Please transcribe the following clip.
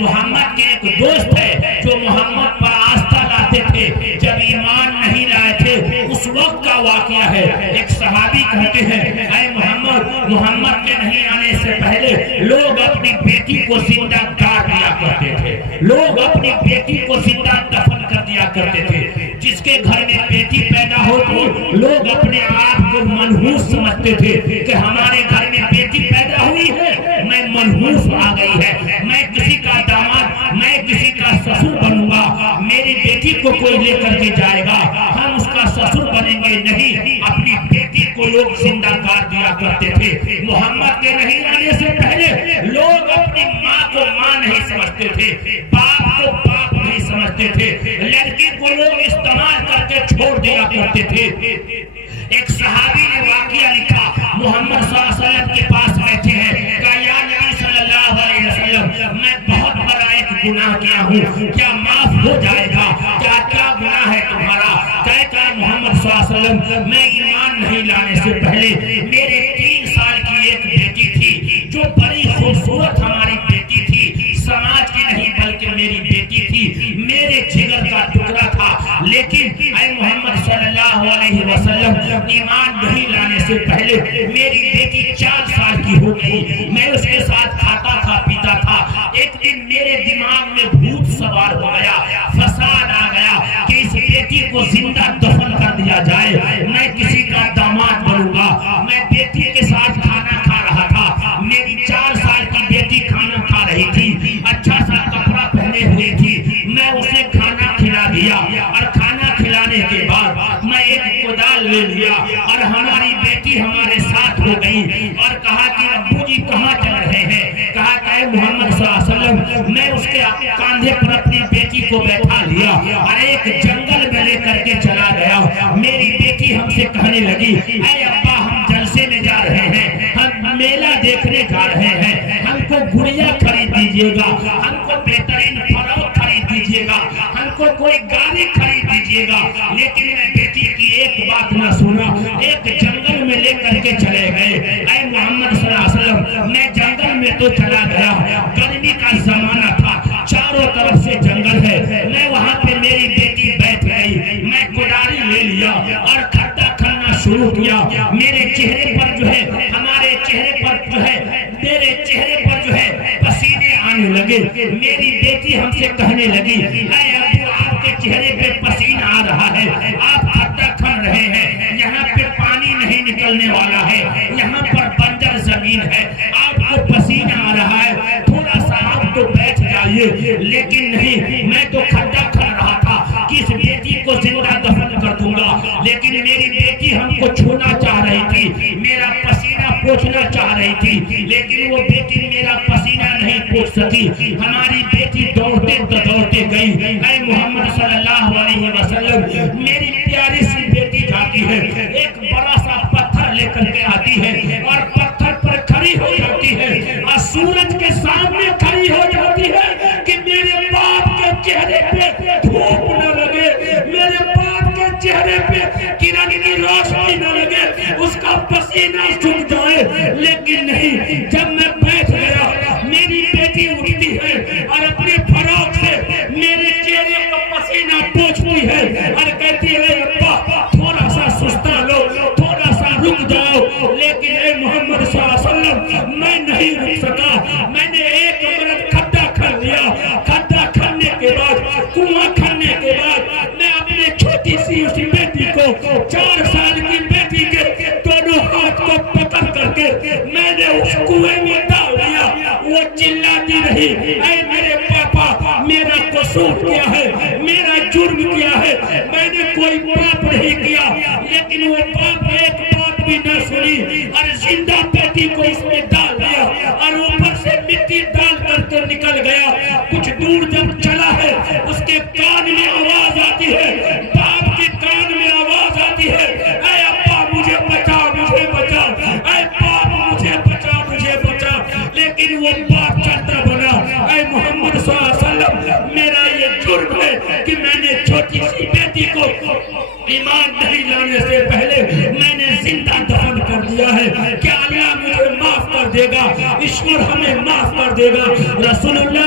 محمد کے ایک دوست ہے جو محمد پر آستہ لاتے تھے، جب ایمان نہیں لائے تھے اس وقت کا واقعہ ہے۔ ایک صحابی کہتے ہیں اے محمد کے نہیں آنے سے پہلے لوگ اپنی بیٹی کو زندہ گاڑ دیا کرتے تھے، لوگ اپنی بیٹی کو زندہ دفن کر دیا کرتے تھے۔ جس کے گھر میں بیٹی پیدا ہوتی لوگ اپنے آپ کو منحوس سمجھتے تھے کہ ہمارے گھر میں بیٹی پیدا ہوئی ہے، میں منحوس آ گئی ہے، میں کسی کا داماد، میں کسی کا سسر بنوں گا، میری بیٹی کو کوئی لے کر کے جائے گا، ہم اس کا سسر بنیں گے نہیں۔ اپنی بیٹی کو لوگ زندہ گاڑ دیا کرتے تھے۔ محمد کے نہیں آنے سے پہلے لوگ اپنی ماں کو ماں نہیں سمجھتے تھے، باپ کو باپ نہیں سمجھتے تھے، لڑکی کو لوگ استعمال کر کے چھوڑ دیا کرتے تھے۔ ایک صحابی نے واقعہ لکھا، محمد صلی اللہ علیہ وسلم کے پاس بیٹھے ہیں، کہا یا نبی صلی اللہ علیہ وسلم میں بہت بڑا ایک گناہ کیا ہوں، کیا معاف ہو جائے گا؟ کیا گناہ ہے تمہارا؟ کہتا ہے محمد صلی اللہ علیہ وسلم میں ایمان نہیں لانے سے پہلے میرے 3 سال کی ایک بیٹی تھی جو بڑی خوبصورت ہماری بیٹی تھی، سماج کی نہیں بلکہ میری بیٹی تھی، میرے جگر کا ٹکڑا تھا، لیکن اے محمد صلی اللہ علیہ وسلم ایمان نہیں لانے سے پہلے میری بیٹی 4 سال کی ہو گئی، میں اس کے ساتھ کھاتا تھا پیتا تھا، ایک دن میرے دماغ میں بھوت سوار ہو گیا، فساد آ گیا کہ اس بیٹی کو زندہ دفن کر دیا جائے، میں کسی کا داماد بنوں گا۔ میں بیٹی کے ساتھ کھانا کھا رہا تھا، میری 4 سال کی بیٹی کھانا کھا رہی تھی، اچھا سا کپڑا پہنے ہوئی تھی، میں اسے کھانا کھلا دیا اور کھانا کھلانے کے بعد میں ایک کدال لے لیا اور ہماری بیٹی ہمارے ساتھ ہو گئی اور کہا کہ ابو جی کہاں چل رہے ہیں؟ کہا کہ محمد صلی اللہ علیہ وسلم میں اس کے کاندھے پر اپنی بیٹی کو بیٹھا لیا اور ایک جنگل میں لے کر کے چلا گیا۔ میری بیٹی ہم سے کہنے لگی اے ابا ہم جلسے میں جا رہے ہیں، ہم میلہ دیکھنے جا رہے ہیں، ہم کو گڑیا خرید دیجیے گا، ہم کو بہترین فروخت خرید دیجیے گا، ہم کو کوئی گاڑی خرید دیجیے گا، لیکن میں بیٹی کی ایک بات نہ سنا، ایک جنگل میں لے کر کے چلے گئے۔ اے محمد صلی اللہ علیہ وسلم میں جنگل میں تو چلا گیا، گرمی کا زمانہ تھا، چاروں طرف سے جنگل ہے، میں وہاں پہ میری بیٹی بیٹھ گئی، میں کداری لے لیا اور کھڈا کھننا شروع کیا، میرے چہرے پر جو ہے ہمارے چہرے پر جو ہے میرے چہرے پر جو ہے پسینے آنے لگے۔ میری بیٹی ہم سے کہنے لگی اے ابو آپ کے چہرے پہ پسینہ آ رہا ہے، آپ کھڈا کھن رہے ہیں، یہاں پہ پانی نہیں نکلنے والا ہے، یہاں پر بنجر زمین ہے، آپ کو پسینہ آ رہا ہے، تھوڑا سا آپ تو بیٹھ جائیے۔ لیکن نہیں، میں تو کھڈا کھن رہا تھا کہ اس بیٹی کو زندہ دفن کر دوں گا، لیکن میری بیٹی ہم کو چھونا چاہ رہی تھی، میرا پسینہ پوچھنا چاہ رہی تھی، لیکن وہ بیٹی میرا پسینہ نہیں پوچھ سکی۔ ہماری بیٹی دوڑتے دوڑتے گئی۔ اے محمد صلی اللہ علیہ وسلم میری پیاری سی بیٹی جاتی ہے، ایک بڑا سا پتھر لے کر کے آتی ہے اور پتھر پر کھڑی ہو جاتی ہے اور سورج کے سامنے کھڑی ہو جاتی ہے کہ میرے باپ کے چہرے پہ دھوپ نہ لگے، میرے باپ کے چہرے پہ کرن کی روشنی نہ لگے، اس کا پسینہ سوکھ جائے۔ لیکن نہیں، جب میں بیٹھ گیا میری بیٹی اٹھتی ہے اور اپنے فراق سے میرے چہرے کا پسینہ پوچھتی ہے اور کہتی ہے ابا تھوڑا سا سستا لو، تھوڑا سا رک جاؤ، لیکن اے محمد صلی اللہ علیہ وسلم میں نہیں رک سکا، میں نے ایک مرتبہ کھڈا کھن لیا، کھڈا کھننے کے بعد کنواں کھننے کے بعد میں اپنے چھوٹی سی اسی بیٹی کو 4 سال کی بیٹی کے دونوں ہاتھ کو پکڑ کر کے میں نے اس کنویں میں ڈال دیا۔ وہ چلاتی رہی اے میرے پاپا میرا قصور کیا ہے، میرا جرم کیا ہے، میں نے کوئی پاپ نہیں کیا، لیکن وہ باپ ایک بات بھی نہ سنی اور زندہ بیٹی کو اس میں ڈال دیا اور اوپر سے مٹی ڈال کر تو نکل گیا۔ کچھ دور جب چلا ہے اس کے کان میں آواز آتی ہے، باپ کے کان میں آواز آتی ہے اے ابا مجھے بچا، مجھے بچا، اے باپ مجھے بچا، مجھے بچا، لیکن وہ باپ چلتا بنا۔ اے محمد صلی اللہ علیہ وسلم میرا یہ جرم ہے کہ میں نے چھوٹی سی بیٹی کو ایمان نہیں لانے سے پہلے میں نے زندہ دفن کر دیا ہے۔ کیا اللہ مجھے معاف کر دے گا؟ ایشور ہمیں معاف کر دے گا۔ رسول اللہ